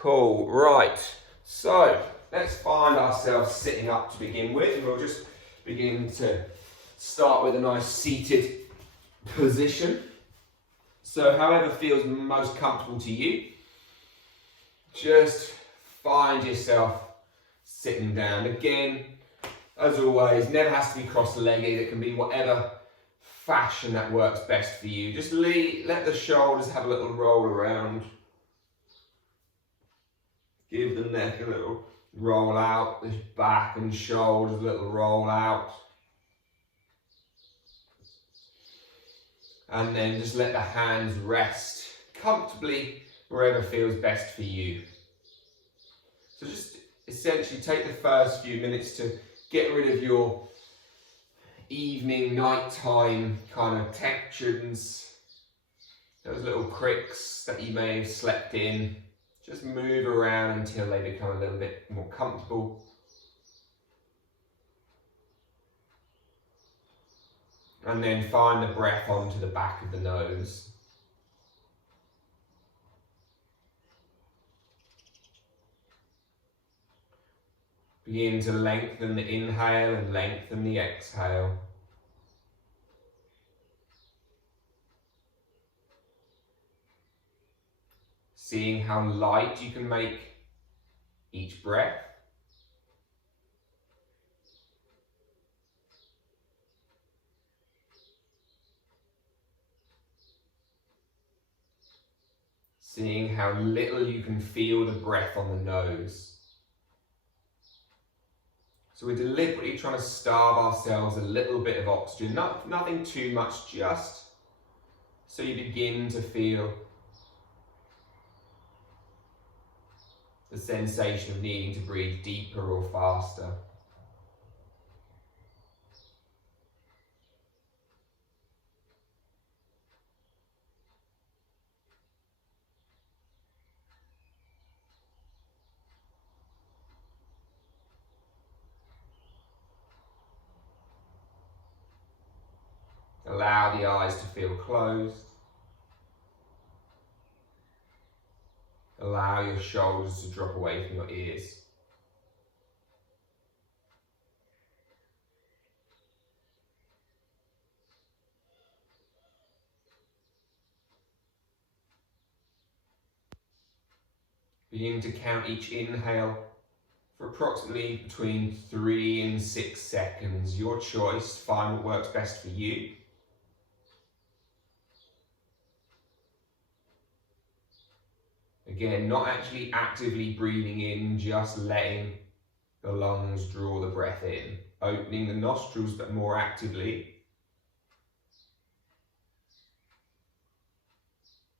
Cool, right. So let's find ourselves sitting up to begin with, and we'll just begin to start with a nice seated position. So however feels most comfortable to you, just find yourself sitting down. Again, as always, never has to be cross-legged. It can be whatever fashion that works best for you. Just let the shoulders have a little roll around. Give the neck a little roll out, this back and shoulders a little roll out. And then just let the hands rest comfortably wherever feels best for you. So just essentially take the first few minutes to get rid of your evening, nighttime kind of tensions, those little cricks that you may have slept in. Just move around until they become a little bit more comfortable. And then find the breath onto the back of the nose. Begin to lengthen the inhale and lengthen the exhale. Seeing how light you can make each breath. Seeing how little you can feel the breath on the nose. So we're deliberately trying to starve ourselves a little bit of oxygen, nothing too much, just so you begin to feel the sensation of needing to breathe deeper or faster. Allow the eyes to feel closed. Allow your shoulders to drop away from your ears. Begin to count each inhale for approximately between 3 and 6 seconds. Your choice, find what works best for you. Again, not actually actively breathing in, just letting the lungs draw the breath in. Opening the nostrils, but more actively.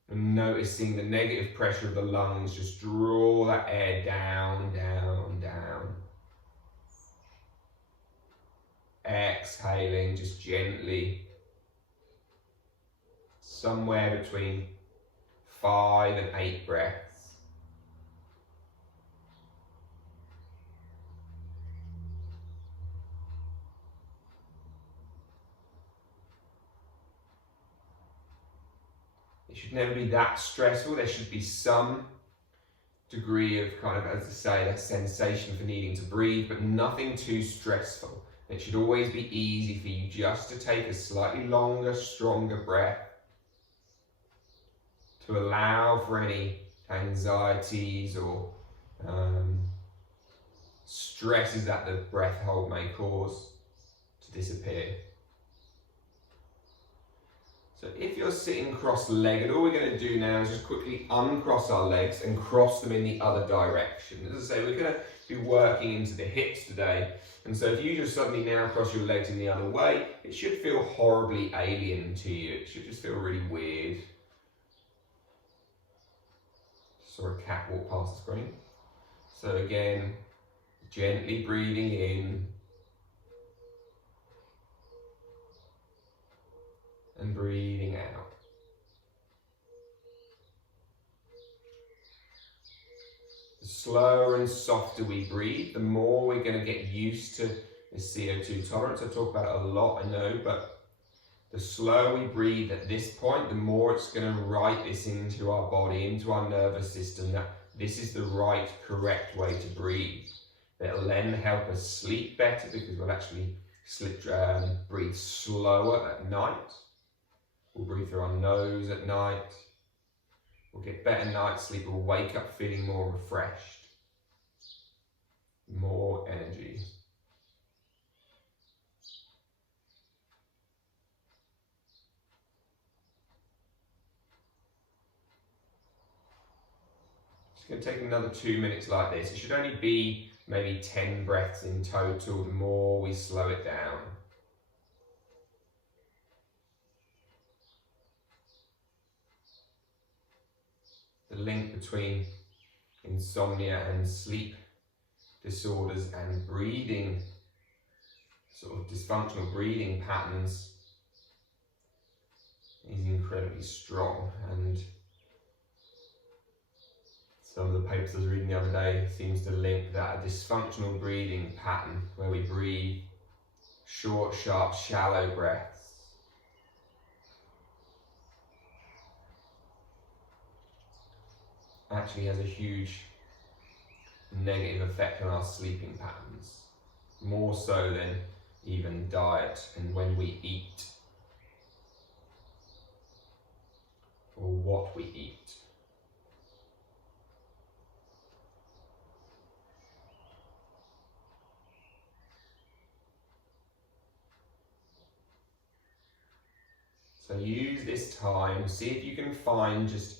And noticing the negative pressure of the lungs, just draw that air down, down, down. Exhaling, just gently. Somewhere between 5 and 8 breaths. It should never be that stressful. There should be some degree of kind of, as I say, that sensation for needing to breathe, but nothing too stressful. It should always be easy for you just to take a slightly longer, stronger breath to allow for any anxieties or stresses that the breath hold may cause to disappear. So if you're sitting cross-legged, all we're going to do now is just quickly uncross our legs and cross them in the other direction. As I say, we're going to be working into the hips today. And so if you just suddenly now cross your legs in the other way, it should feel horribly alien to you. It should just feel really weird. Saw a cat walk past the screen. So again, gently breathing in and breathing out. The slower and softer we breathe, the more we're going to get used to the CO2 tolerance. I talk about it a lot, I know, but the slower we breathe at this point, the more it's going to write this into our body, into our nervous system, that This is the right, correct way to breathe. It'll then help us sleep better because we'll actually breathe slower at night. We'll breathe through our nose at night. We'll get better night sleep. We'll wake up feeling more refreshed, more energy. It's going to take another 2 minutes like this. It should only be maybe 10 breaths in total, the more we slow it down. The link between insomnia and sleep disorders and breathing, sort of dysfunctional breathing patterns, is incredibly strong, and some of the papers I was reading the other day seems to link that a dysfunctional breathing pattern where we breathe short, sharp, shallow breaths actually has a huge negative effect on our sleeping patterns, more so than even diet and when we eat or what we eat. So use this time, see if you can find just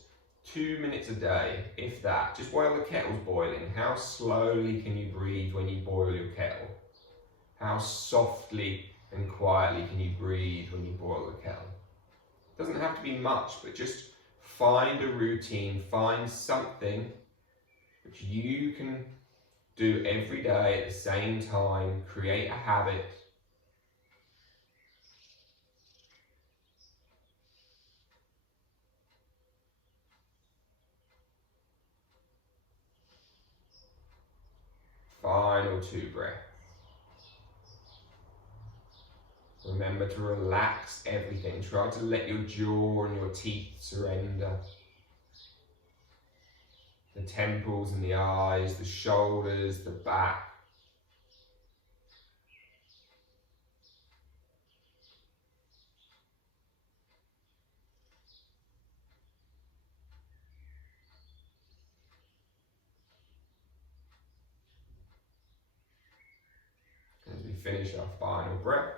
2 minutes a day, if that, just while the kettle's boiling. How slowly can you breathe when you boil your kettle? How softly and quietly can you breathe when you boil the kettle? It doesn't have to be much, but just find a routine, find something which you can do every day at the same time, create a habit. Final 2 breaths. Remember to relax everything. Try to let your jaw and your teeth surrender. The temples and the eyes, the shoulders, the back. As we finish our final breath,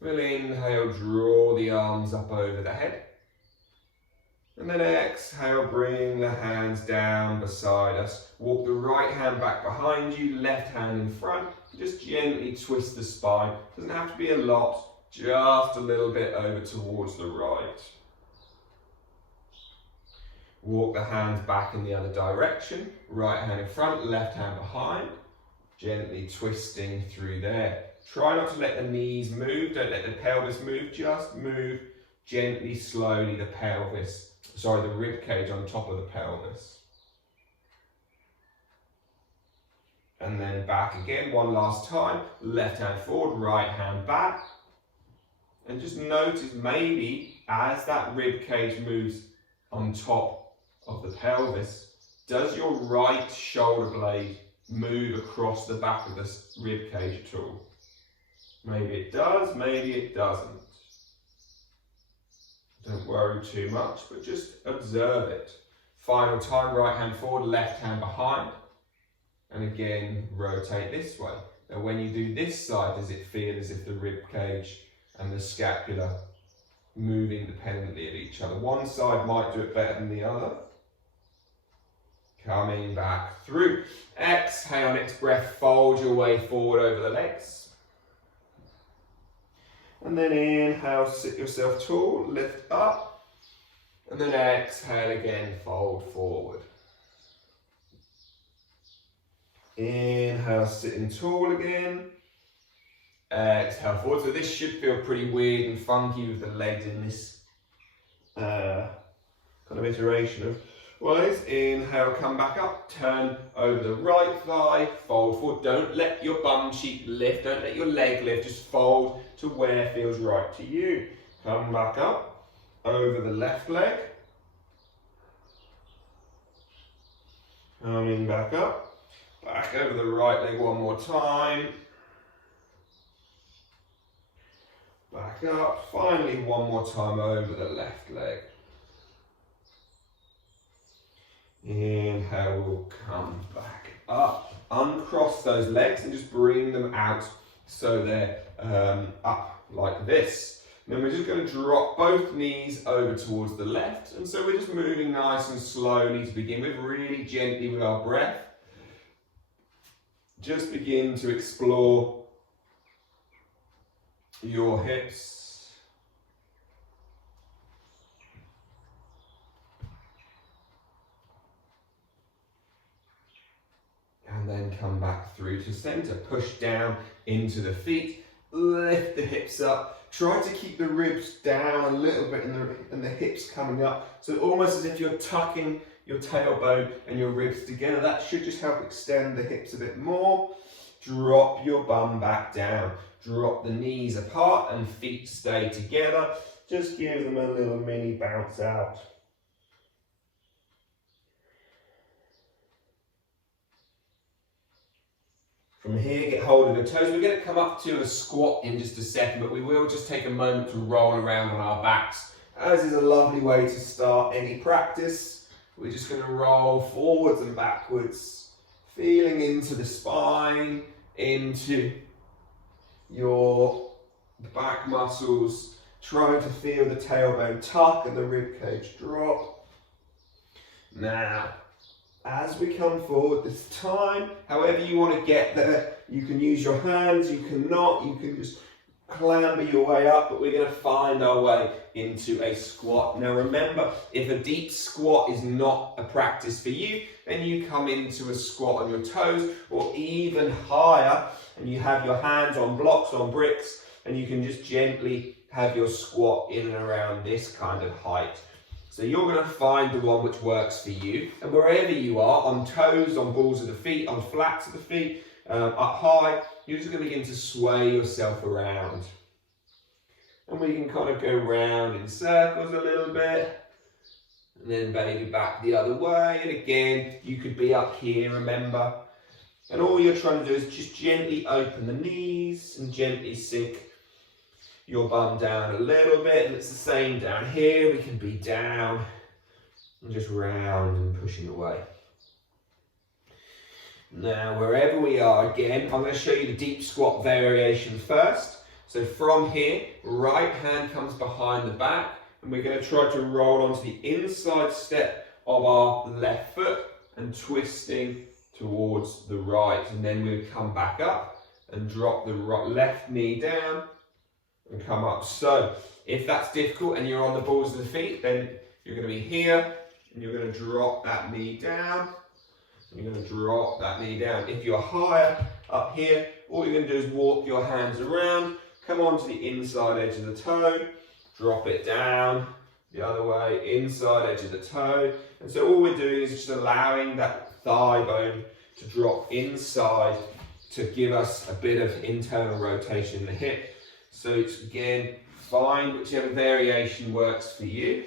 we'll inhale, draw the arms up over the head. And then exhale, bring the hands down beside us. Walk the right hand back behind you, left hand in front. Just gently twist the spine. Doesn't have to be a lot, just a little bit over towards the right. Walk the hands back in the other direction. Right hand in front, left hand behind. Gently twisting through there. Try not to let the knees move, don't let the pelvis move, just move gently, slowly the rib cage on top of the pelvis. And then back again, one last time. Left hand forward, right hand back. And just notice maybe as that rib cage moves on top of the pelvis, does your right shoulder blade move across the back of the rib cage at all? Maybe it does, maybe it doesn't. Don't worry too much, but just observe it. Final time, right hand forward, left hand behind. And again, rotate this way. Now when you do this side, does it feel as if the rib cage and the scapula move independently of each other? One side might do it better than the other. Coming back through. Exhale, next breath, fold your way forward over the legs. And then inhale, sit yourself tall, lift up. And then exhale again, fold forward. Inhale, sitting tall again. Exhale forward. So this should feel pretty weird and funky with the legs in this kind of iteration of ways. Inhale, come back up, turn over the right thigh, fold forward. Don't let your bum cheek lift, don't let your leg lift, just fold to where feels right to you. Come back up, over the left leg. Coming back up, back over the right leg one more time. Back up, finally one more time over the left leg. Inhale, we'll come back up. Uncross those legs and just bring them out so they're up like this. Then we're just going to drop both knees over towards the left. And so we're just moving nice and slowly to begin with, really gently with our breath. Just begin to explore your hips. And then come back through to center. Push down into the feet. Lift the hips up. Try to keep the ribs down a little bit and the hips coming up. So almost as if you're tucking your tailbone and your ribs together. That should just help extend the hips a bit more. Drop your bum back down. Drop the knees apart and feet stay together. Just give them a little mini bounce out. From here, get hold of your toes. We're going to come up to a squat in just a second, but we will just take a moment to roll around on our backs, as is a lovely way to start any practice. We're just going to roll forwards and backwards, feeling into the spine, into your back muscles, trying to feel the tailbone tuck and the rib cage drop. Now, as we come forward this time, however you want to get there, you can use your hands, you cannot, you can just clamber your way up, but we're going to find our way into a squat. Now remember, if a deep squat is not a practice for you, then you come into a squat on your toes, or even higher, and you have your hands on blocks, on bricks, and you can just gently have your squat in and around this kind of height. So you're going to find the one which works for you, and wherever you are, on toes, on balls of the feet, on flats of the feet, up high, you're just going to begin to sway yourself around. And we can kind of go round in circles a little bit, and then maybe back the other way, and again, you could be up here, remember, and all you're trying to do is just gently open the knees and gently sink your bum down a little bit, and it's the same down here. We can be down and just round and pushing away. Now, wherever we are, again, I'm going to show you the deep squat variation first. So from here, right hand comes behind the back, and we're going to try to roll onto the inside step of our left foot and twisting towards the right. And then we'll come back up and drop the left knee down and come up. So if that's difficult and you're on the balls of the feet, then you're going to be here and you're going to drop that knee down. And you're going to drop that knee down. If you're higher up here, all you're going to do is walk your hands around, come onto the inside edge of the toe, drop it down the other way, inside edge of the toe. And so all we're doing is just allowing that thigh bone to drop inside to give us a bit of internal rotation in the hip. So it's, again, find whichever variation works for you.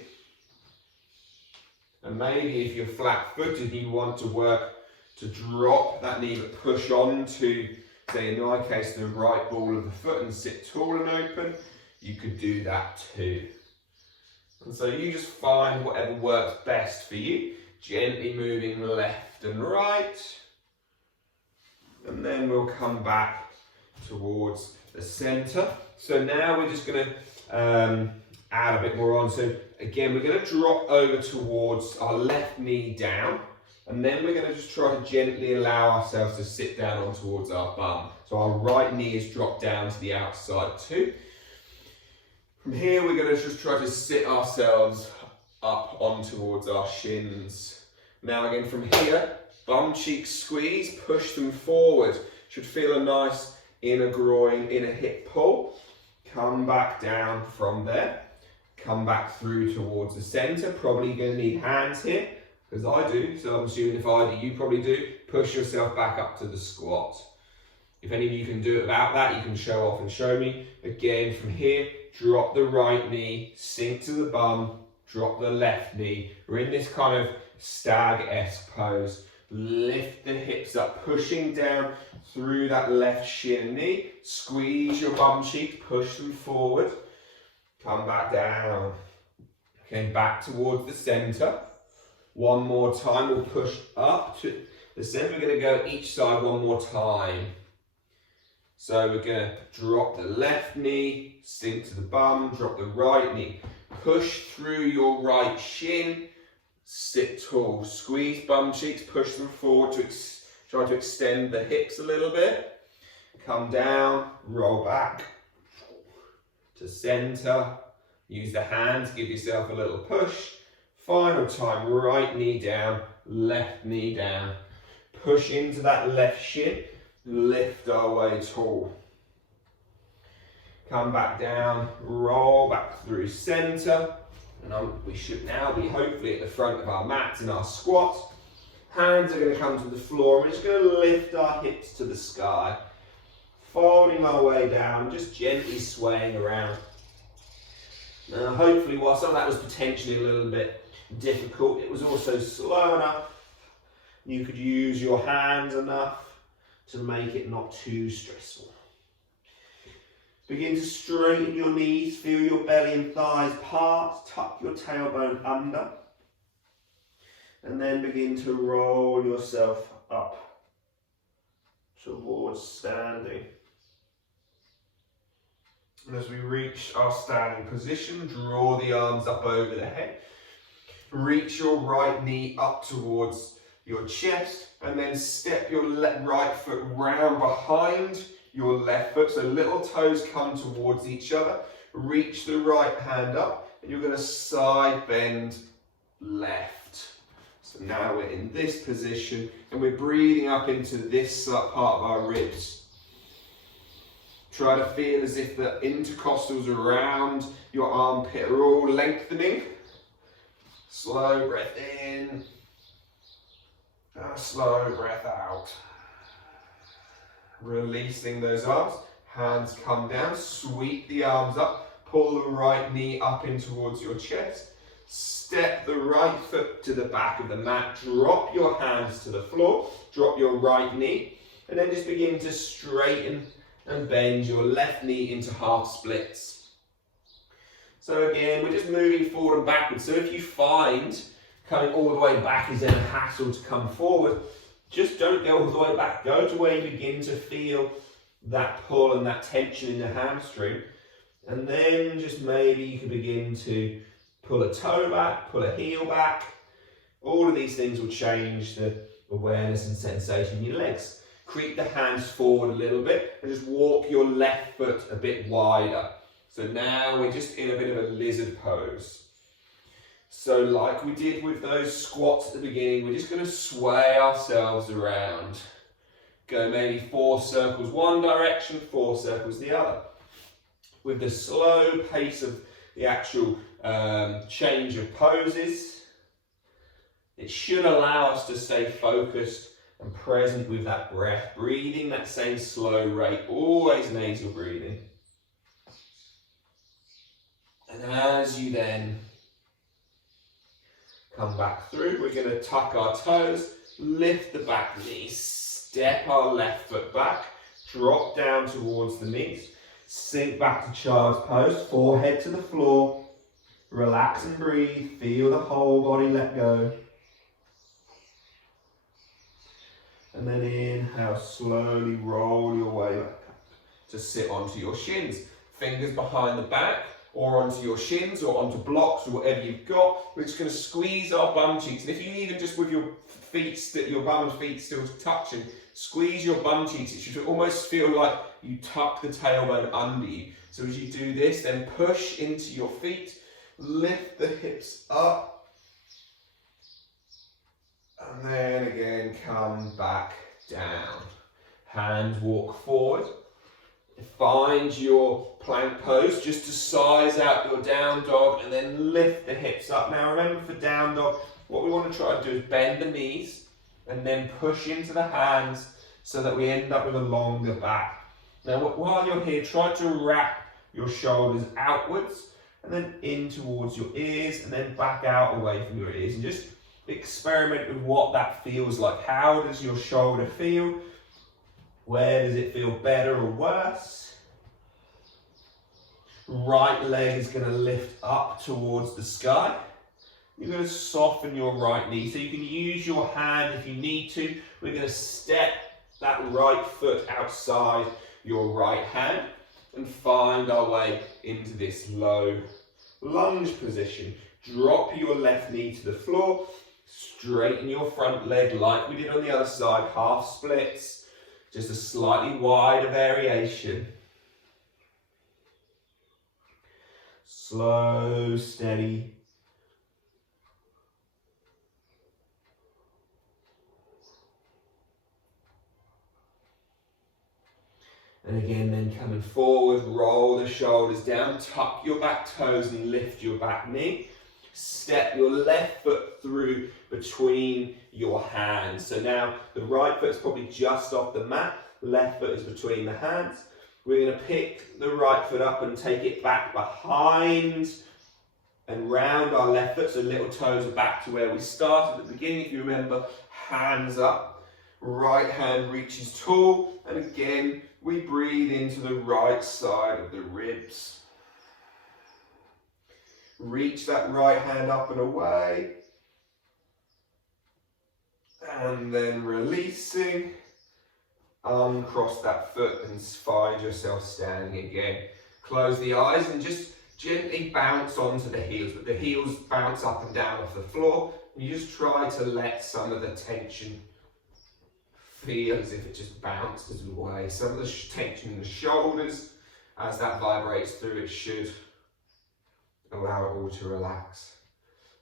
And maybe if you're flat-footed, you want to work to drop that knee but push on to, say in my case, the right ball of the foot and sit tall and open, you could do that too. And so you just find whatever works best for you, gently moving left and right. And then we'll come back towards the center. So now we're just going to add a bit more on. So again, we're going to drop over towards our left knee down, and then we're going to just try to gently allow ourselves to sit down on towards our bum. So our right knee is dropped down to the outside too. From here, we're going to just try to sit ourselves up on towards our shins. Now again, from here, bum cheek squeeze, push them forward. Should feel a nice inner groin, inner hip pull. Come back down from there. Come back through towards the center. Probably going to need hands here, because I do. So I'm assuming if I do, you probably do. Push yourself back up to the squat. If any of you can do it without that, you can show off and show me. Again, from here, drop the right knee, sink to the bum, drop the left knee. We're in this kind of stag-esque pose. Lift the hips up, pushing down through that left shin and knee. Squeeze your bum cheeks, push them forward. Come back down. Okay, back towards the center. One more time, we'll push up to the center. We're going to go each side one more time. So we're going to drop the left knee, sink to the bum, drop the right knee. Push through your right shin, sit tall. Squeeze bum cheeks, push them forward to try to extend the hips a little bit. Come down, roll back to center. Use the hands, give yourself a little push. Final time, right knee down, left knee down. Push into that left shin, lift our way tall. Come back down, roll back through center. And we should now be hopefully at the front of our mats in our squat. Hands are going to come to the floor. We're just going to lift our hips to the sky. Folding our way down, just gently swaying around. Now hopefully while some of that was potentially a little bit difficult, it was also slow enough. You could use your hands enough to make it not too stressful. Begin to straighten your knees, feel your belly and thighs part, tuck your tailbone under, and then begin to roll yourself up towards standing. And as we reach our standing position, draw the arms up over the head. Reach your right knee up towards your chest, and then step your right foot round behind your left foot, so little toes come towards each other. Reach the right hand up, and you're going to side bend left. So now we're in this position, and we're breathing up into this part of our ribs. Try to feel as if the intercostals around your armpit are all lengthening. Slow breath in, and a slow breath out. Releasing those arms, hands come down, sweep the arms up, pull the right knee up in towards your chest, step the right foot to the back of the mat, drop your hands to the floor, drop your right knee, and then just begin to straighten and bend your left knee into half splits. So again, we're just moving forward and backwards. So if you find coming all the way back is then a hassle to come forward, just don't go all the way back. Go to where you begin to feel that pull and that tension in the hamstring. And then just maybe you can begin to pull a toe back, pull a heel back. All of these things will change the awareness and sensation in your legs. Creep the hands forward a little bit and just walk your left foot a bit wider. So now we're just in a bit of a lizard pose. So like we did with those squats at the beginning, we're just going to sway ourselves around. Go maybe 4 circles one direction, 4 circles the other. With the slow pace of the actual change of poses, it should allow us to stay focused and present with that breath, breathing that same slow rate, always nasal breathing. And as you then come back through, we're going to tuck our toes, lift the back knee, step our left foot back, drop down towards the knees, sink back to child's pose, forehead to the floor, relax and breathe, feel the whole body let go. And then inhale, slowly roll your way back up to sit onto your shins. Fingers behind the back or onto your shins or onto blocks or whatever you've got. We're just going to squeeze our bum cheeks. And if you even just with your feet, your bum and feet still touching, squeeze your bum cheeks. It should almost feel like you tuck the tailbone under you. So as you do this, then push into your feet, lift the hips up. And then again, come back down. Hands walk forward. Find your plank pose just to size out your down dog and then lift the hips up. Now remember for down dog, what we want to try to do is bend the knees and then push into the hands so that we end up with a longer back. Now while you're here, try to wrap your shoulders outwards and then in towards your ears and then back out away from your ears. And just Experiment with what that feels like. How does your shoulder feel? Where does it feel better or worse? Right leg is going to lift up towards the sky. You're going to soften your right knee. So you can use your hand if you need to. We're going to step that right foot outside your right hand and find our way into this low lunge position. Drop your left knee to the floor. Straighten your front leg like we did on the other side. Half splits. Just a slightly wider variation. Slow, steady. And again, then coming forward, roll the shoulders down, tuck your back toes and lift your back knee. Step your left foot through between your hands. So now the right foot's probably just off the mat, left foot is between the hands. We're going to pick the right foot up and take it back behind and round our left foot, so little toes are back to where we started at the beginning. If you remember, hands up, right hand reaches tall, and again, we breathe into the right side of the ribs. Reach that right hand up and away. And then releasing. Uncross that foot and find yourself standing again. Close the eyes and just gently bounce onto the heels. But the heels bounce up and down off the floor. You just try to let some of the tension feel as if it just bounces away. Some of the tension in the shoulders, as that vibrates through, it should allow it all to relax.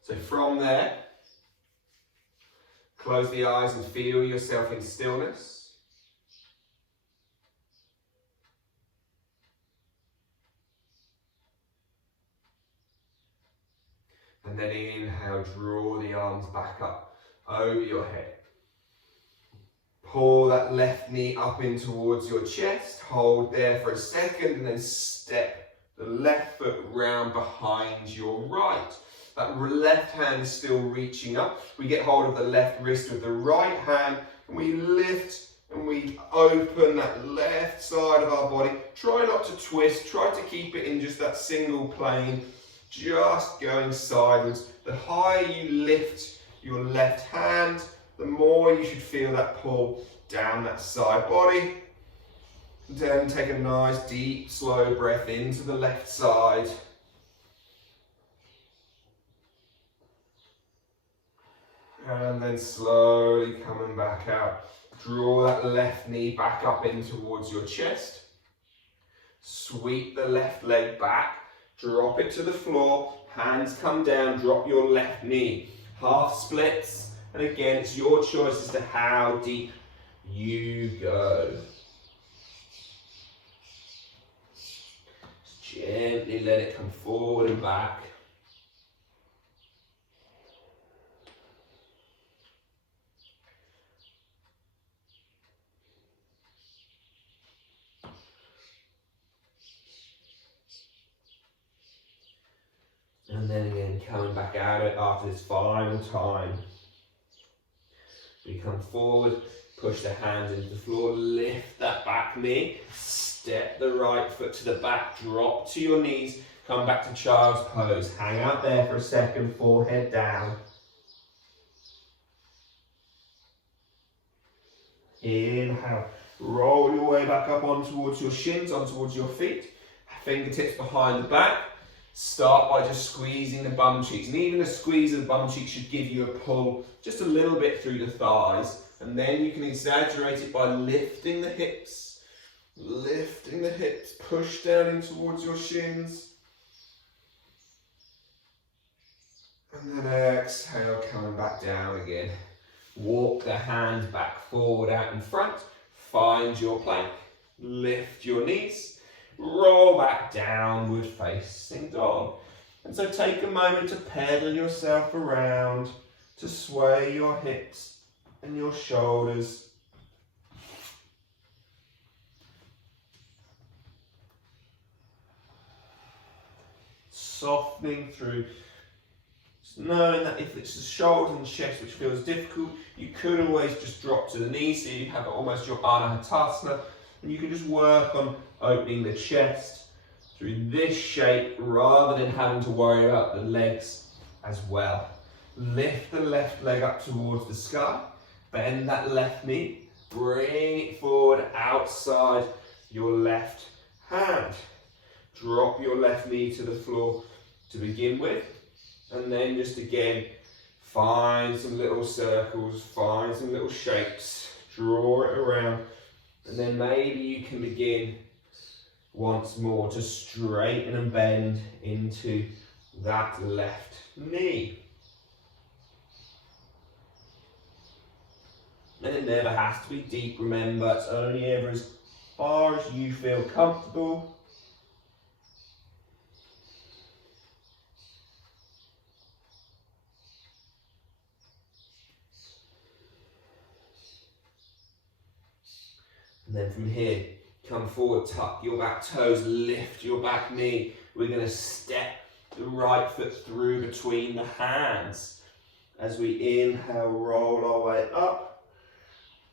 So from there, close the eyes and feel yourself in stillness. And then inhale, draw the arms back up over your head. Pull that left knee up in towards your chest. Hold there for a second and then step the left foot round behind your right. That left hand is still reaching up. We get hold of the left wrist with the right hand and we lift and we open that left side of our body. Try not to twist. Try to keep it in just that single plane. Just going sideways. The higher you lift your left hand, the more you should feel that pull down that side body. Then take a nice deep, slow breath into the left side. And then slowly coming back out. Draw that left knee back up in towards your chest. Sweep the left leg back. Drop it to the floor, hands come down, drop your left knee. Half splits, and again, it's your choice as to how deep you go. Just gently let it come forward and back. And then again, coming back out of it after this final time. We come forward, push the hands into the floor, lift that back knee, step the right foot to the back, drop to your knees, come back to child's pose. Hang out there for a second, forehead down. Inhale, roll your way back up on towards your shins, on towards your feet, fingertips behind the back. Start by just squeezing the bum cheeks, and even a squeeze of the bum cheeks should give you a pull just a little bit through the thighs, and then you can exaggerate it by lifting the hips, push down in towards your shins, and then exhale, coming back down again. Walk the hands back forward out in front, find your plank, lift your knees, roll back downward facing dog. And so take a moment to pedal yourself around, to sway your hips and your shoulders. Softening through Just knowing that if it's the shoulders and chest which feels difficult, you could always just drop to the knees, so you have almost your Anahatasana, and you can just work on opening the chest through this shape rather than having to worry about the legs as well. Lift the left leg up towards the sky, bend that left knee, bring it forward outside your left hand. Drop your left knee to the floor to begin with, and then just again, find some little circles, find some little shapes, draw it around, and then maybe you can begin once more to straighten and bend into that left knee. And it never has to be deep, remember, it's only ever as far as you feel comfortable. And then from here, come forward, tuck your back toes, lift your back knee. We're going to step the right foot through between the hands. As we inhale, roll our way up.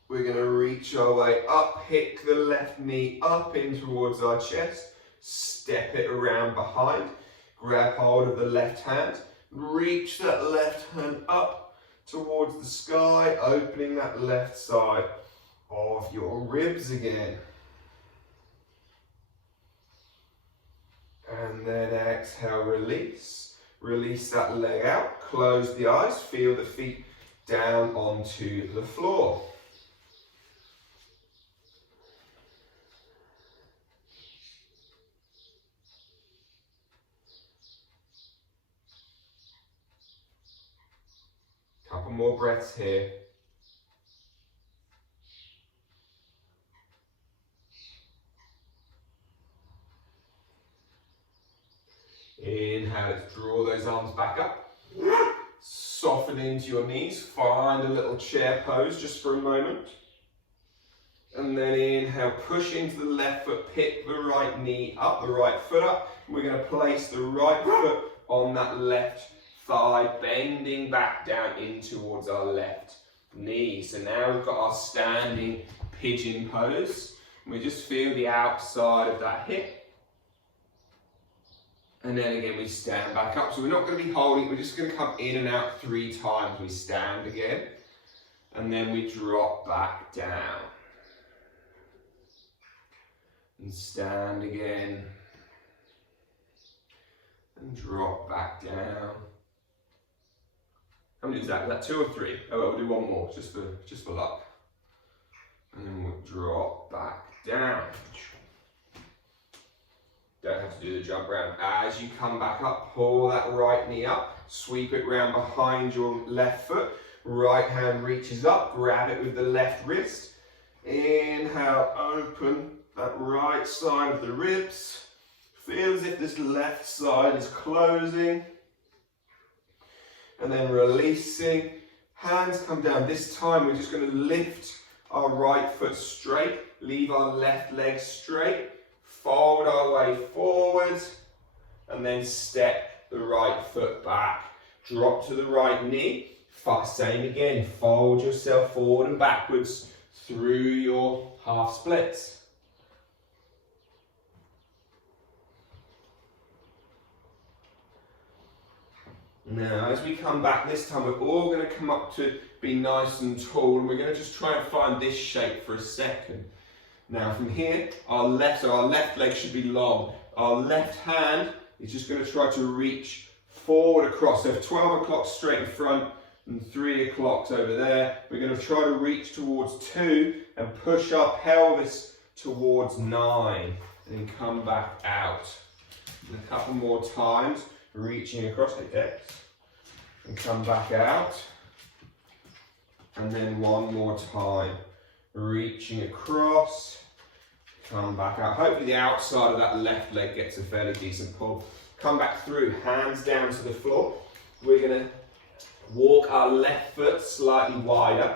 We're going to reach our way up, pick the left knee up in towards our chest, step it around behind, grab hold of the left hand, reach that left hand up towards the sky, opening that left side of your ribs again. And then exhale, release. Release that leg out, close the eyes, feel the feet down onto the floor. Couple more breaths here. Inhale, let's draw those arms back up. Soften into your knees. Find a little chair pose just for a moment. And then inhale, push into the left foot, pick the right knee up, the right foot up. And we're going to place the right foot on that left thigh, bending back down in towards our left knee. So now we've got our standing pigeon pose. And we just feel the outside of that hip. And then again, we stand back up. So we're not going to be holding, we're just going to come in and out 3 times. We stand again, and then we drop back down. And stand again. And drop back down. How many is that? Is that 2 or 3? Oh, well, we'll do one more, just for luck. And then we'll drop back down. Don't have to do the jump round. As you come back up, pull that right knee up, sweep it round behind your left foot. Right hand reaches up, grab it with the left wrist. Inhale, open that right side of the ribs. Feel as if this left side is closing. And then releasing. Hands come down. This time we're just going to lift our right foot straight, leave our left leg straight. Fold our way forward, and then step the right foot back. Drop to the right knee. Same again, fold yourself forward and backwards through your half splits. Now, as we come back this time, we're all going to come up to be nice and tall, and we're going to just try and find this shape for a second. Now from here, our left leg should be long. Our left hand is just going to try to reach forward across. So 12 o'clock straight in front and 3 o'clock over there. We're going to try to reach towards 2 and push our pelvis towards 9. And then come back out. And a couple more times, reaching across like that. And come back out. And then one more time. Reaching across, come back out. Hopefully the outside of that left leg gets a fairly decent pull. Come back through, hands down to the floor. We're going to walk our left foot slightly wider.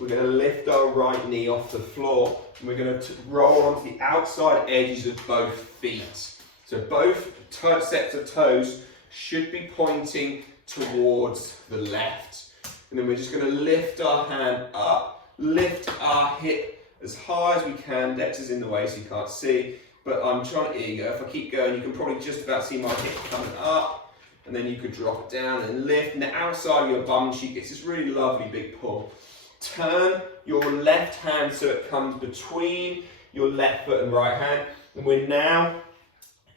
We're going to lift our right knee off the floor, and we're going to roll onto the outside edges of both feet. So both sets of toes should be pointing towards the left. And then we're just going to lift our hand up, lift our hip as high as we can. Dex is in the way so you can't see, but I'm trying to, here you go. If I keep going, you can probably just about see my hip coming up, and then you could drop it down and lift, and the outside of your bum cheek gets this really lovely big pull. Turn your left hand so it comes between your left foot and right hand, and we're now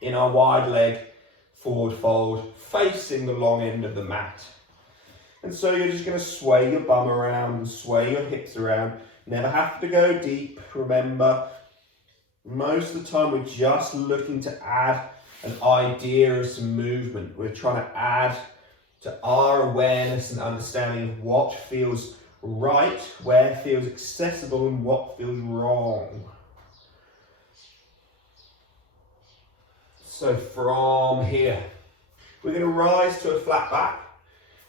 in our wide leg forward fold, facing the long end of the mat. And so you're just going to sway your bum around and sway your hips around. Never have to go deep. Remember, most of the time we're just looking to add an idea of some movement. We're trying to add to our awareness and understanding of what feels right, where feels accessible, and what feels wrong. So from here, we're going to rise to a flat back,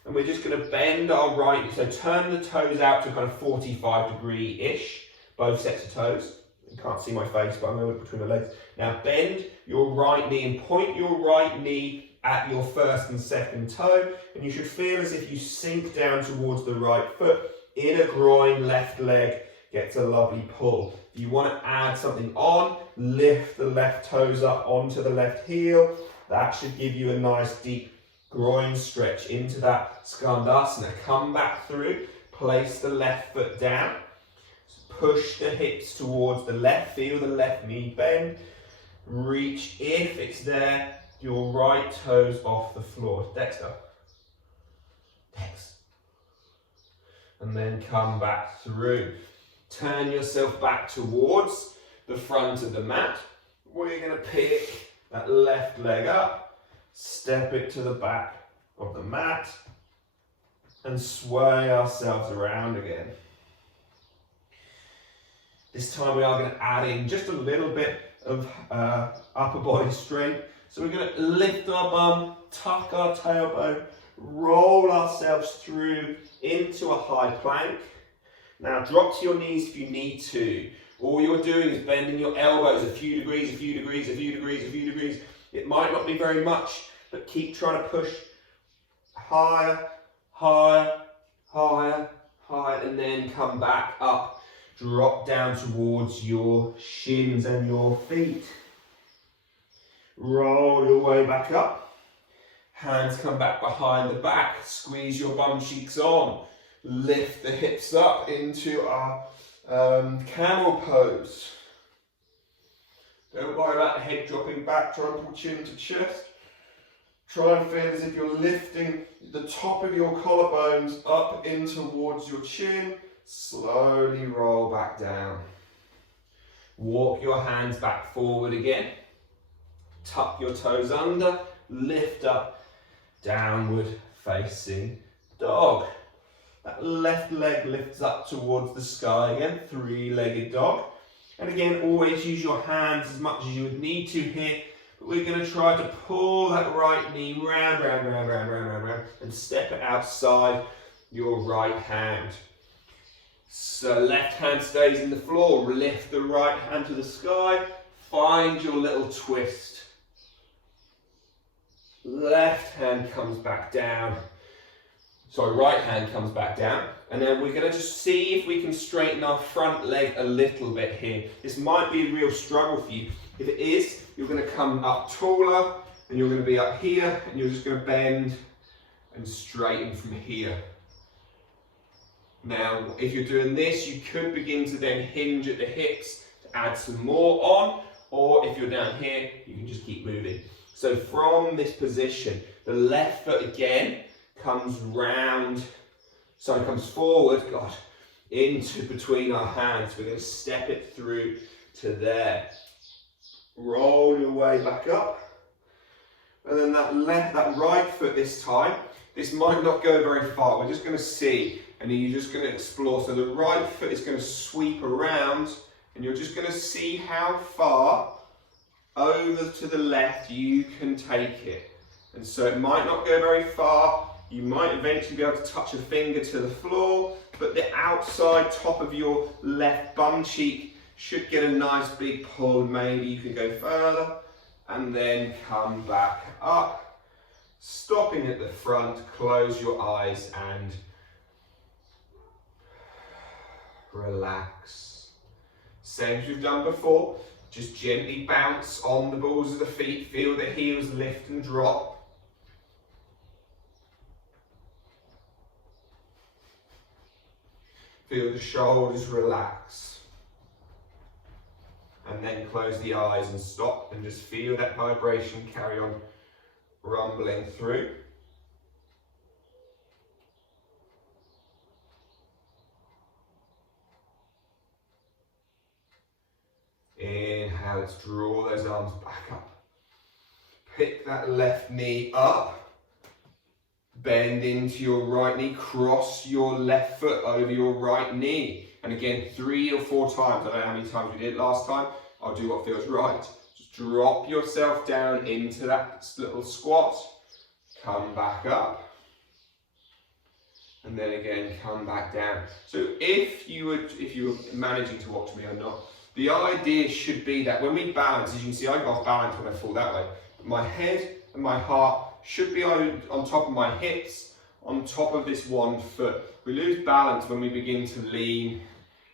and we're just going to bend our right, so turn the toes out to kind of 45-degree-ish, both sets of toes. You can't see my face, but I'm going to look between the legs. Now bend your right knee and point your right knee at your first and second toe, and you should feel as if you sink down towards the right foot. Inner groin, left leg gets a lovely pull. If you want to add something on, lift the left toes up onto the left heel. That should give you a nice deep groin stretch into that Skandasana. Come back through, place the left foot down, push the hips towards the left, feel the left knee bend, reach, if it's there, your right toes off the floor. Dexter. Dex. And then come back through. Turn yourself back towards the front of the mat. We're going to pick that left leg up, step it to the back of the mat, and sway ourselves around again. This time we are going to add in just a little bit of upper body strength. So we're going to lift our bum, tuck our tailbone, roll ourselves through into a high plank. Now drop to your knees if you need to. All you're doing is bending your elbows a few degrees, a few degrees, a few degrees, a few degrees. It might not be very much, but keep trying to push higher, higher, higher, higher, and then come back up. Drop down towards your shins and your feet. Roll your way back up. Hands come back behind the back. Squeeze your bum cheeks on. Lift the hips up into our camel pose. Don't worry about the head dropping back. Try and pull chin to chest. Try and feel as if you're lifting the top of your collarbones up in towards your chin. Slowly roll back down. Walk your hands back forward again. Tuck your toes under. Lift up. Downward facing dog. That left leg lifts up towards the sky again, three-legged dog. And again, always use your hands as much as you would need to here. But we're going to try to pull that right knee round, and step it outside your right hand. So left hand stays in the floor, lift the right hand to the sky, find your little twist. Left hand comes back down. Sorry, right hand comes back down, and then we're going to just see if we can straighten our front leg a little bit here. This might be a real struggle for you. If it is, you're going to come up taller, and you're going to be up here, and you're just going to bend and straighten from here. Now, if you're doing this, you could begin to then hinge at the hips to add some more on, or if you're down here, you can just keep moving. So from this position, the left foot again comes round, so it comes forward, into between our hands. We're going to step it through to there. Roll your way back up. And then that right foot this time, this might not go very far. We're just going to see, and then you're just going to explore. So the right foot is going to sweep around, and you're just going to see how far over to the left you can take it. And so it might not go very far. You might eventually be able to touch a finger to the floor, but the outside top of your left bum cheek should get a nice big pull. Maybe you can go further and then come back up. Stopping at the front, close your eyes and relax. Same as we've done before, just gently bounce on the balls of the feet, feel the heels lift and drop. Feel the shoulders relax. And then close the eyes and stop and just feel that vibration carry on rumbling through. Inhale, let's draw those arms back up. Pick that left knee up. Bend into your right knee, cross your left foot over your right knee. And again, 3 or 4 times. I don't know how many times we did it last time. I'll do what feels right. Just drop yourself down into that little squat. Come back up. And then again, come back down. So if you were managing to watch me or not, the idea should be that when we balance, as you can see, I got balance when I fall that way. My head and my heart should be on top of my hips, on top of this one foot. We lose balance when we begin to lean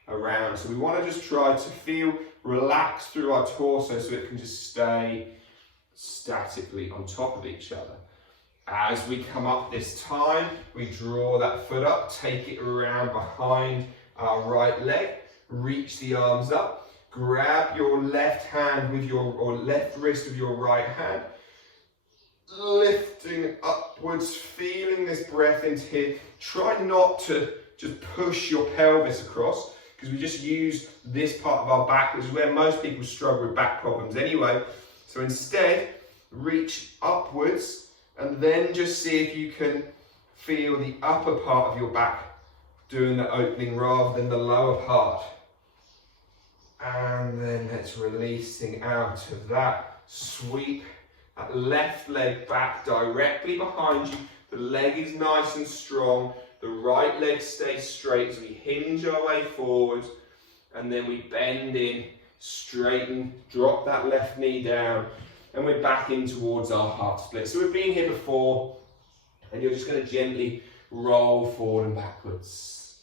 around. So we want to just try to feel relaxed through our torso so it can just stay statically on top of each other. As we come up this time, we draw that foot up, take it around behind our right leg, reach the arms up, grab your left hand with or left wrist with your right hand, lifting upwards, feeling this breath into here. Try not to just push your pelvis across, because we just use this part of our back, which is where most people struggle with back problems anyway. So instead, reach upwards and then just see if you can feel the upper part of your back doing the opening rather than the lower part. And then let's releasing out of that. Sweep that left leg back directly behind you. The leg is nice and strong. The right leg stays straight as we hinge our way forward. And then we bend in, straighten, drop that left knee down. And we're back in towards our heart split. So we've been here before. And you're just going to gently roll forward and backwards.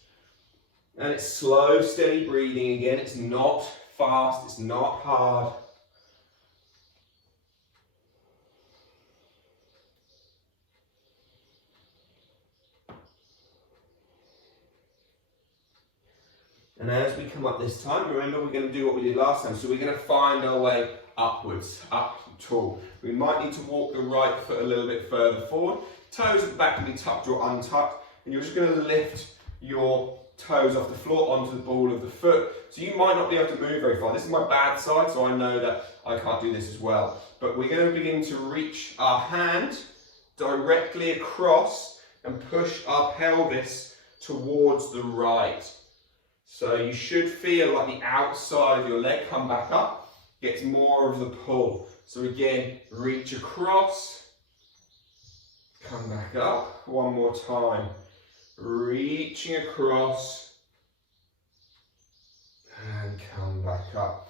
And it's slow, steady breathing again. It's not fast, it's not hard. And as we come up this time, remember we're going to do what we did last time. So we're going to find our way upwards, up tall. We might need to walk the right foot a little bit further forward. Toes at the back can be tucked or untucked. And you're just going to lift your toes off the floor onto the ball of the foot. So you might not be able to move very far. This is my bad side, so I know that I can't do this as well. But we're going to begin to reach our hand directly across and push our pelvis towards the right. So you should feel like the outside of your leg come back up, gets more of the pull. So again, reach across, come back up, one more time. Reaching across, and come back up.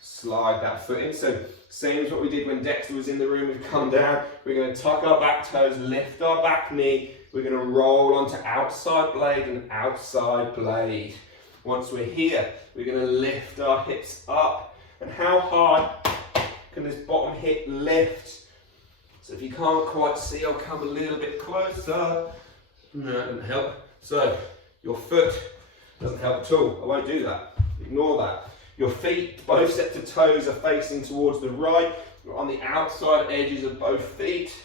Slide that foot in. So same as what we did when Dexter was in the room, we've come down. We're going to tuck our back toes, lift our back knee. We're going to roll onto outside blade and outside blade. Once we're here, we're going to lift our hips up. And how hard can this bottom hip lift? So if you can't quite see, I'll come a little bit closer. No, that doesn't help. So your foot doesn't help at all. I won't do that. Ignore that. Your feet, both sets of toes are facing towards the right. You're on the outside edges of both feet.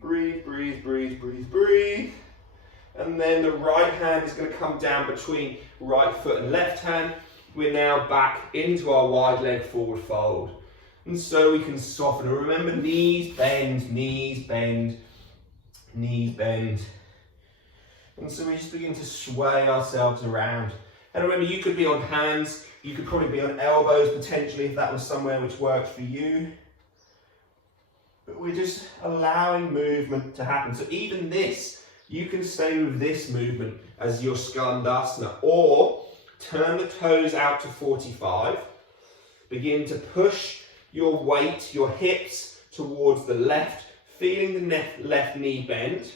Breathe, breathe, breathe, breathe, breathe. And then the right hand is going to come down between right foot and left hand. We're now back into our wide leg forward fold. And so we can soften. And remember, knees bend, knees bend, knees bend. And so we just begin to sway ourselves around. And remember, you could be on hands, you could probably be on elbows potentially if that was somewhere which worked for you. But we're just allowing movement to happen. So even this, you can stay with this movement as your Skandasana, or turn the toes out to 45. Begin to push your weight, your hips towards the left. feeling the left knee bend.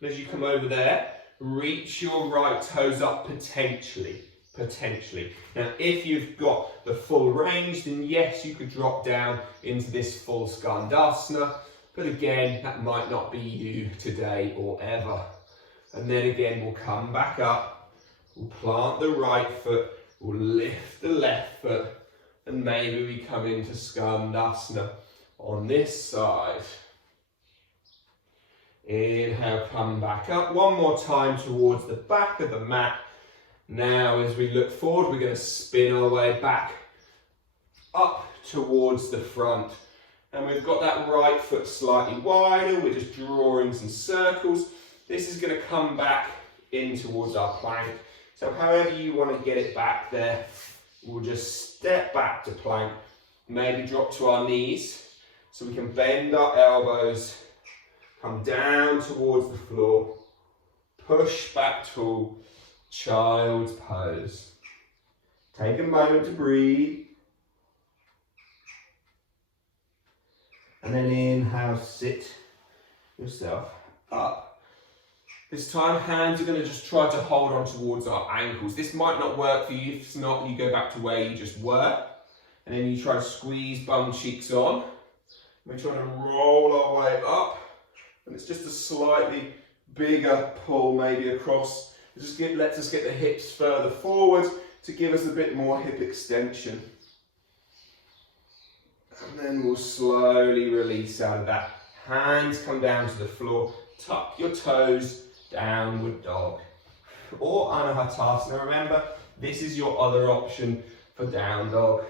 And as you come over there, reach your right toes up potentially. Now, if you've got the full range, then yes, you could drop down into this full Skandasana. But again, that might not be you today or ever. And then again, we'll come back up. We'll plant the right foot. We'll lift the left foot. And maybe we come into Skandasana on this side. Inhale, come back up. One more time towards the back of the mat. Now, as we look forward, we're going to spin our way back up towards the front. And we've got that right foot slightly wider. We're just drawing some circles. This is going to come back in towards our plank. So however you want to get it back there, we'll just step back to plank. Maybe drop to our knees so we can bend our elbows. Come down towards the floor. Push back tall. Child's pose. Take a moment to breathe. And then inhale, sit yourself up. This time, hands are going to just try to hold on towards our ankles. This might not work for you. If it's not, you go back to where you just were. And then you try to squeeze bum cheeks on. We're trying to roll our way up. And it's just a slightly bigger pull maybe across. Lets us get the hips further forward to give us a bit more hip extension. And then we'll slowly release out of that. Hands come down to the floor. Tuck your toes, downward dog. Or Anahatasana. Remember, this is your other option for down dog.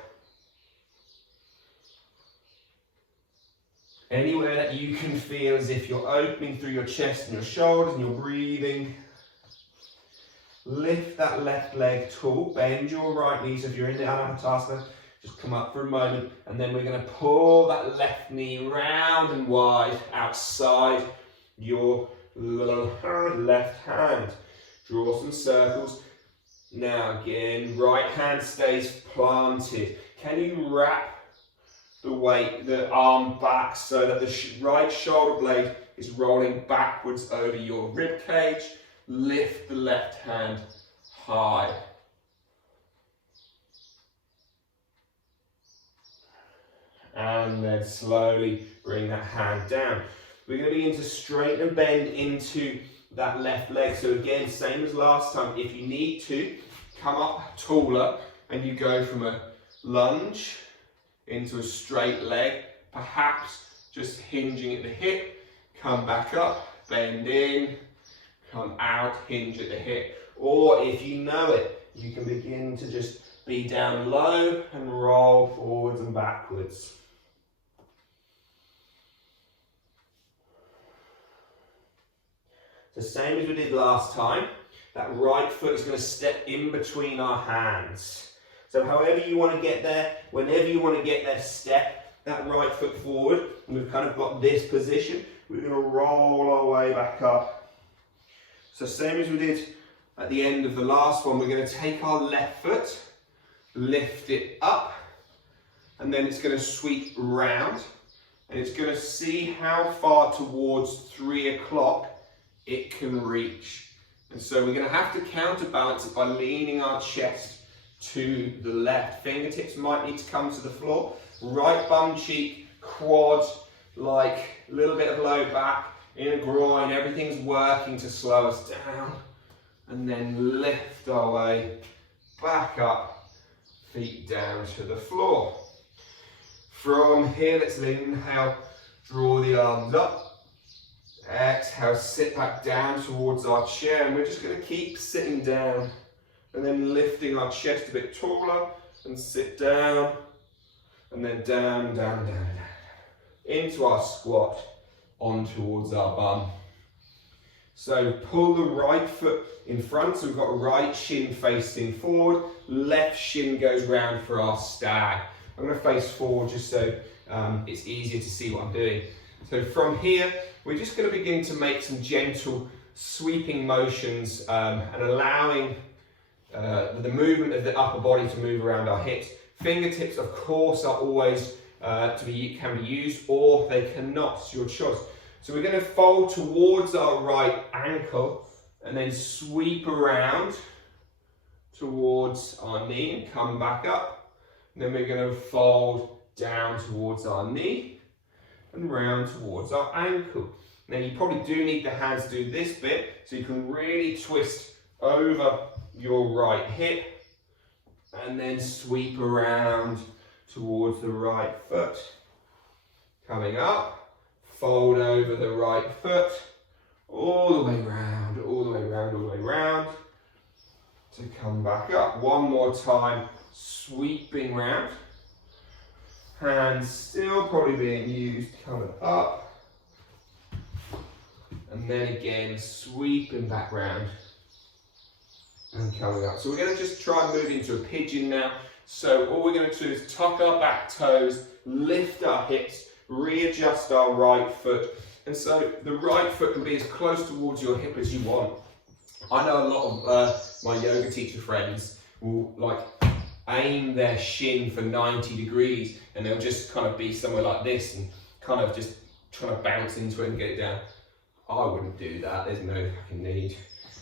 Anywhere that you can feel as if you're opening through your chest and your shoulders and you're breathing. Lift that left leg tall, bend your right knee. So if you're in the Anahatasana, just come up for a moment, and then we're going to pull that left knee round and wide outside your left hand. Draw some circles. Now again, right hand stays planted. Can you wrap the weight, the arm back so that the right shoulder blade is rolling backwards over your rib cage? Lift the left hand high. And then slowly bring that hand down. We're going to begin to straighten and bend into that left leg. So again, same as last time, if you need to, come up taller and you go from a lunge into a straight leg, perhaps just hinging at the hip, come back up, bend in, come out, hinge at the hip. Or if you know it, you can begin to just be down low and roll forwards and backwards. So same as we did last time, that right foot is going to step in between our hands. So however you want to get there, whenever you want to get there, step that right foot forward. And we've kind of got this position. We're going to roll our way back up. So same as we did at the end of the last one, we're going to take our left foot, lift it up, and then it's going to sweep round, and it's going to see how far towards 3 o'clock it can reach. And so we're going to have to counterbalance it by leaning our chest to the left. Fingertips might need to come to the floor. Right bum cheek, quad, like a little bit of low back, inner groin, everything's working to slow us down. And then lift our way back up, feet down to the floor. From here, let's inhale, draw the arms up. Exhale, sit back down towards our chair, and we're just going to keep sitting down and then lifting our chest a bit taller and sit down and then down, down, down, down into our squat on towards our bum. So pull the right foot in front, so we've got right shin facing forward, left shin goes round for our stag. I'm going to face forward just so it's easier to see what I'm doing. So from here, we're just going to begin to make some gentle sweeping motions and allowing the movement of the upper body to move around our hips. Fingertips, of course, are always can be used, or they cannot. It's your choice. So we're going to fold towards our right ankle and then sweep around towards our knee and come back up. And then we're going to fold down towards our knee and round towards our ankle. Now you probably do need the hands to do this bit, so you can really twist over your right hip and then sweep around towards the right foot. Coming up, fold over the right foot, all the way round, all the way round, all the way round, to come back up. One more time, sweeping round. Hands still probably being used, coming up. And then again, sweeping back round and coming up. So we're going to just try and move into a pigeon now. So all we're going to do is tuck our back toes, lift our hips, readjust our right foot. And so the right foot can be as close towards your hip as you want. I know a lot of my yoga teacher friends will like aim their shin for 90 degrees and they'll just kind of be somewhere like this and kind of just trying to bounce into it and get it down. I wouldn't do that, there's no fucking need.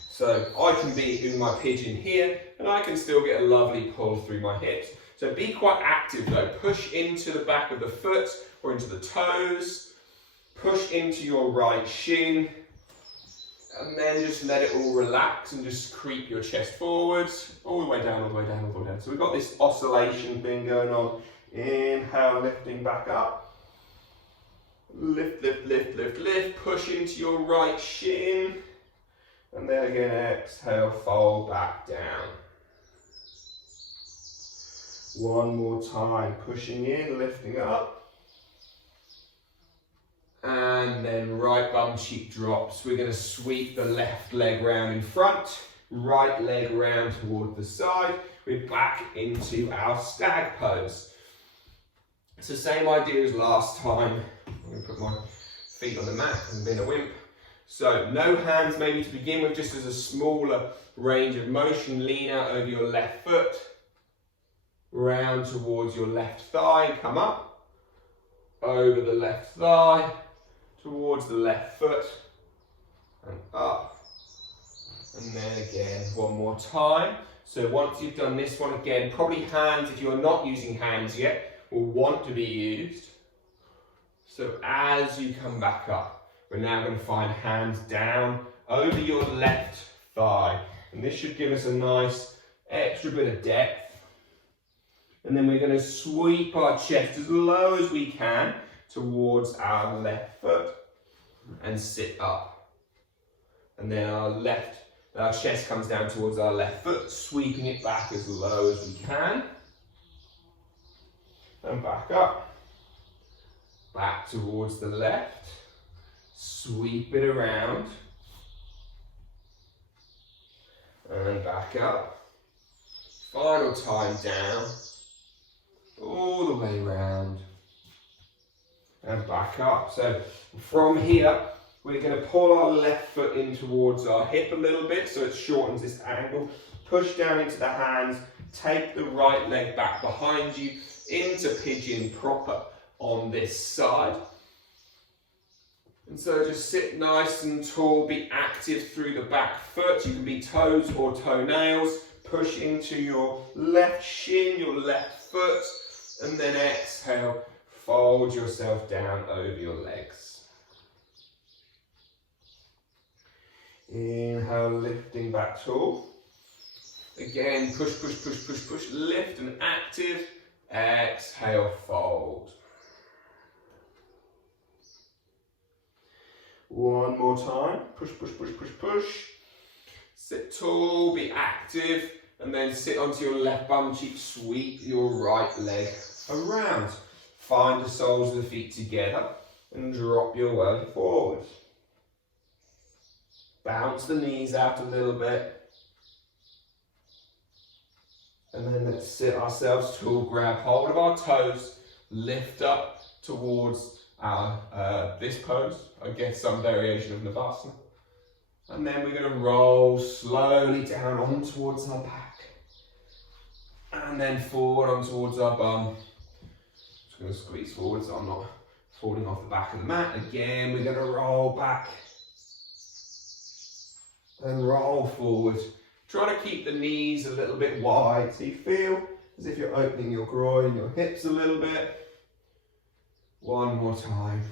So I can be in my pigeon here and I can still get a lovely pull through my hips. So be quite active though, push into the back of the foot or into the toes, push into your right shin, and then just let it all relax and just creep your chest forwards, all the way down, all the way down, all the way down. So we've got this oscillation thing going on. Inhale, lifting back up. Lift, lift, lift, lift, lift. Push into your right shin. And then again, exhale, fold back down. One more time, pushing in, lifting up. And then right bum cheek drops. We're going to sweep the left leg round in front, right leg round toward the side. We're back into our stag pose. It's the same idea as last time. I'm going to put my feet on the mat and being a wimp. So no hands maybe to begin with, just as a smaller range of motion. Lean out over your left foot, round towards your left thigh and come up, over the left thigh, towards the left foot, and up, and then again, one more time. So once you've done this one again, probably hands, if you're not using hands yet, will want to be used. So as you come back up, we're now going to find hands down over your left thigh. And this should give us a nice extra bit of depth. And then we're going to sweep our chest as low as we can towards our left foot and sit up. And then our chest comes down towards our left foot, sweeping it back as low as we can. And back up. Back towards the left. Sweep it around. And back up. Final time down. All the way around. And back up. So from here, we're going to pull our left foot in towards our hip a little bit so it shortens this angle. Push down into the hands. Take the right leg back behind you into pigeon proper on this side. And so just sit nice and tall. Be active through the back foot. You can be toes or toenails. Push into your left shin, your left foot. And then exhale. Fold yourself down over your legs. Inhale, lifting back tall. Again, push, push, push, push, push. Lift and active. Exhale, fold. One more time. Push, push, push, push, push. Sit tall, be active. And then sit onto your left bum cheek. Sweep your right leg around. Find the soles of the feet together and drop your way forward. Bounce the knees out a little bit. And then let's sit ourselves tall, grab hold of our toes, lift up towards our this pose, I guess some variation of Navasana. And then we're going to roll slowly down on towards our back. And then forward on towards our bum. Going to squeeze forward so I'm not falling off the back of the mat. Again, we're going to roll back and roll forward. Try to keep the knees a little bit wide so you feel as if you're opening your groin, your hips a little bit. One more time.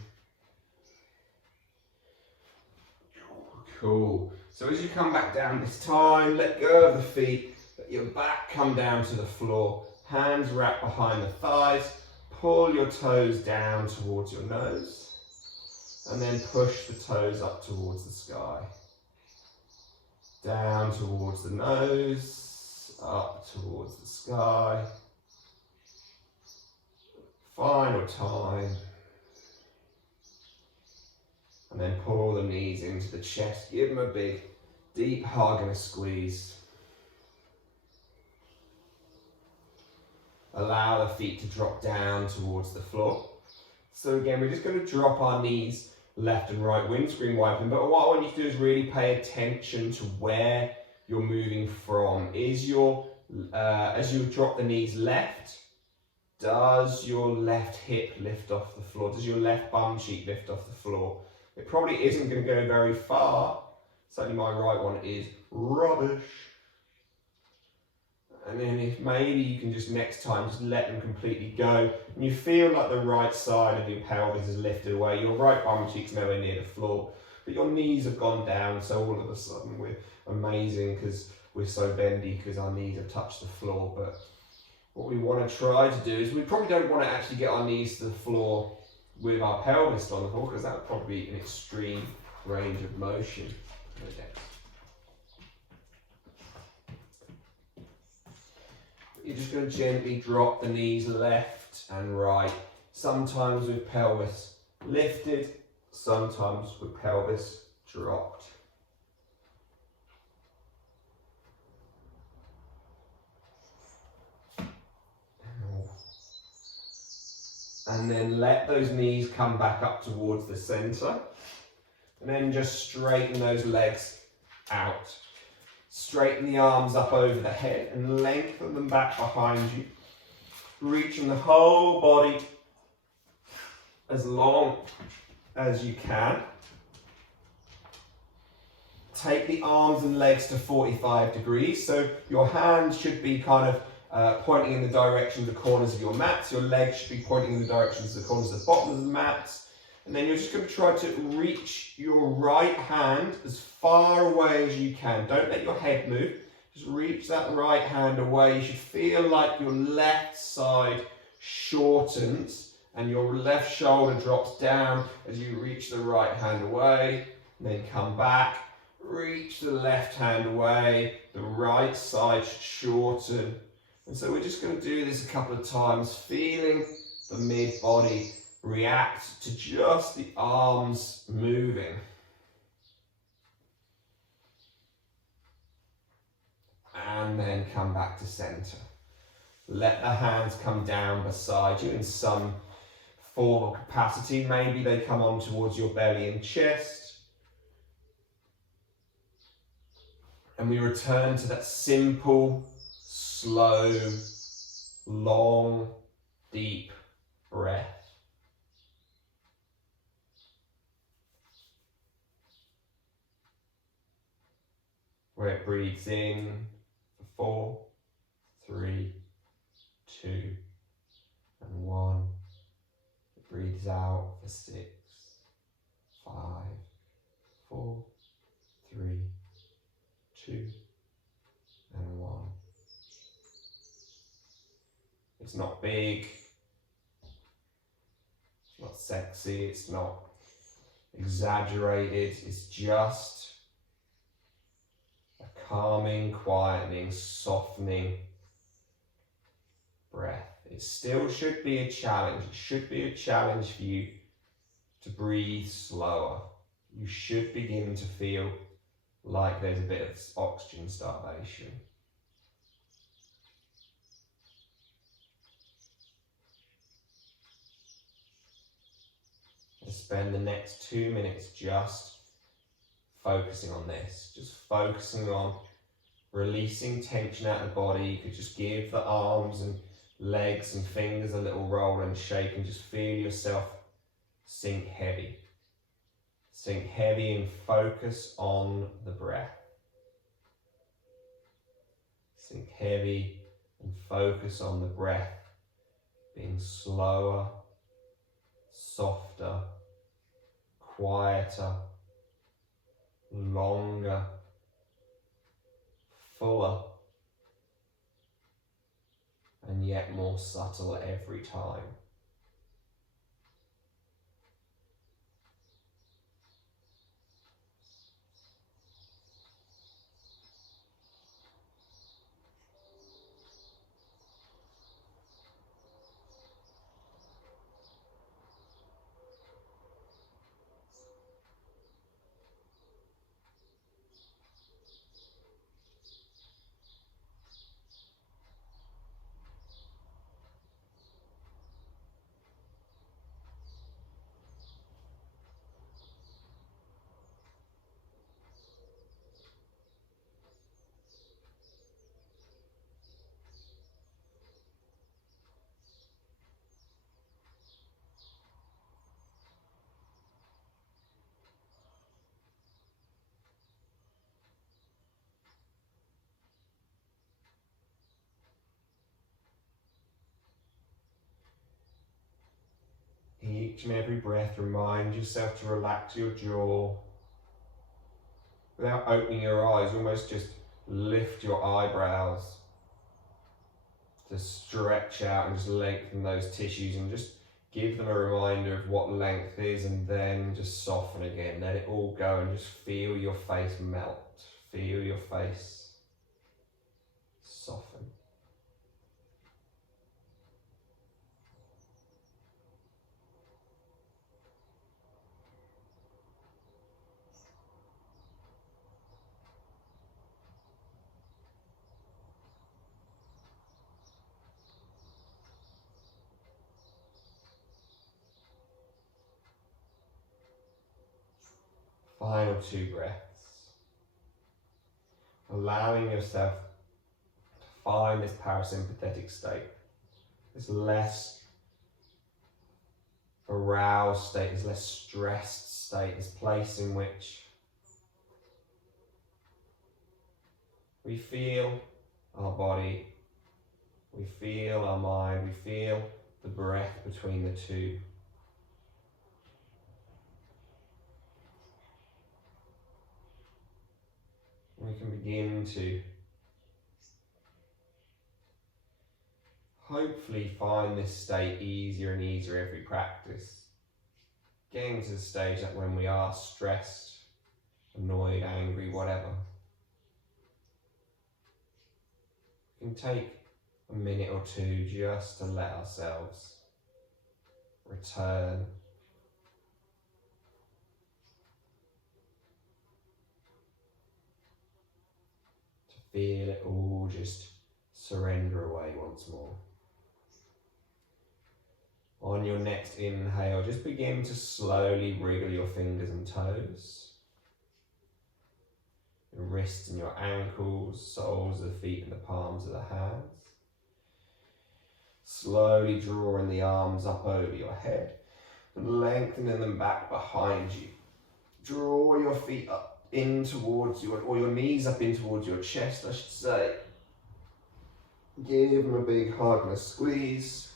Cool. So as you come back down this time, let go of the feet, let your back come down to the floor, hands wrap behind the thighs, pull your toes down towards your nose, and then push the toes up towards the sky. Down towards the nose, up towards the sky. Final time. And then pull the knees into the chest. Give them a big, deep hug and a squeeze. Allow the feet to drop down towards the floor. So again, we're just going to drop our knees left and right, windscreen wiping. But what I want you to do is really pay attention to where you're moving from. Is your, as you drop the knees left, does your left hip lift off the floor? Does your left bum cheek lift off the floor? It probably isn't going to go very far. Certainly my right one is rubbish. And then if maybe you can just next time just let them completely go. And you feel like the right side of your pelvis is lifted away. Your right bum cheek's nowhere near the floor. But your knees have gone down, so all of a sudden we're amazing because we're so bendy because our knees have touched the floor. But what we want to try to do is we probably don't want to actually get our knees to the floor with our pelvis on the floor because that would probably be an extreme range of motion. You're just going to gently drop the knees left and right, sometimes with pelvis lifted, sometimes with pelvis dropped. And then let those knees come back up towards the center. And then just straighten those legs out. Straighten the arms up over the head and lengthen them back behind you. Reaching the whole body as long as you can. Take the arms and legs to 45 degrees. So your hands should be kind of pointing in the direction of the corners of your mats. Your legs should be pointing in the directions of the corners of the bottom of the mats. And then you're just going to try to reach your right hand as far away as you can. Don't let your head move. Just reach that right hand away. You should feel like your left side shortens and your left shoulder drops down as you reach the right hand away. And then come back. Reach the left hand away. The right side should shorten. And so we're just going to do this a couple of times, feeling the mid-body react to just the arms moving. And then come back to center. Let the hands come down beside you in some form or capacity. Maybe they come on towards your belly and chest. And we return to that simple, slow, long, deep breath. Where it breathes in for 4, 3, 2, and 1. It breathes out for 6, 5, 4, 3, 2, and 1. It's not big, it's not sexy, it's not exaggerated, it's just a calming, quietening, softening breath. It still should be a challenge. It should be a challenge for you to breathe slower. You should begin to feel like there's a bit of oxygen starvation. And spend the next 2 minutes just focusing on this, just focusing on releasing tension out of the body. You could just give the arms and legs and fingers a little roll and shake and just feel yourself Sink heavy. Sink heavy and focus on the breath. Sink heavy and focus on the breath being slower, softer, quieter, longer, fuller, and yet more subtle every time. Each and every breath, remind yourself to relax your jaw. Without opening your eyes, almost just lift your eyebrows to stretch out and just lengthen those tissues and just give them a reminder of what length is, and then just soften again. Let it all go and just feel your face melt. Feel your face soften. Final 2 breaths. Allowing yourself to find this parasympathetic state, this less aroused state, this less stressed state, this place in which we feel our body, we feel our mind, we feel the breath between the two. We can begin to hopefully find this state easier and easier every practice. Getting to the stage that when we are stressed, annoyed, angry, whatever, we can take a minute or two just to let ourselves return to feel it all just surrender away once more. On your next inhale, just begin to slowly wriggle your fingers and toes, your wrists and your ankles, soles of the feet and the palms of the hands. Slowly drawing the arms up over your head and lengthening them back behind you. Draw your feet up in towards you, or your knees up in towards your chest, I should say. Give them a big hug and a squeeze.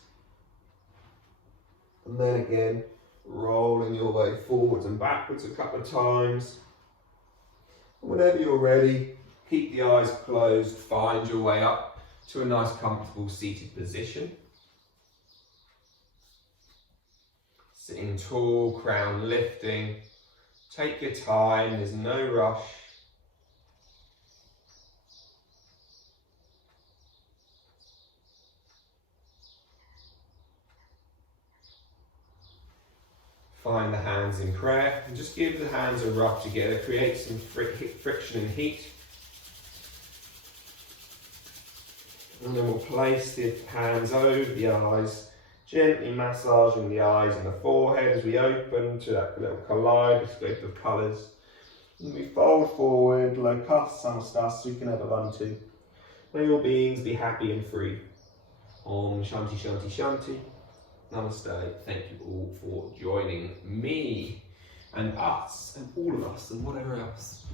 And then again, rolling your way forwards and backwards a couple of times. And whenever you're ready, keep the eyes closed, find your way up to a nice comfortable seated position. Sitting tall, crown lifting. Take your time, there's no rush. Find the hands in prayer and just give the hands a rub together, create some friction and heat. And then we'll place the hands over the eyes, gently massaging the eyes and the forehead as we open to that little kaleidoscope of colours. And we fold forward, Loka Samastha Sukha Bhavantu. May all beings be happy and free. Om Shanti Shanti Shanti. Namaste. Thank you all for joining me and us and all of us and whatever else.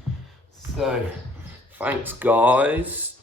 So, thanks guys.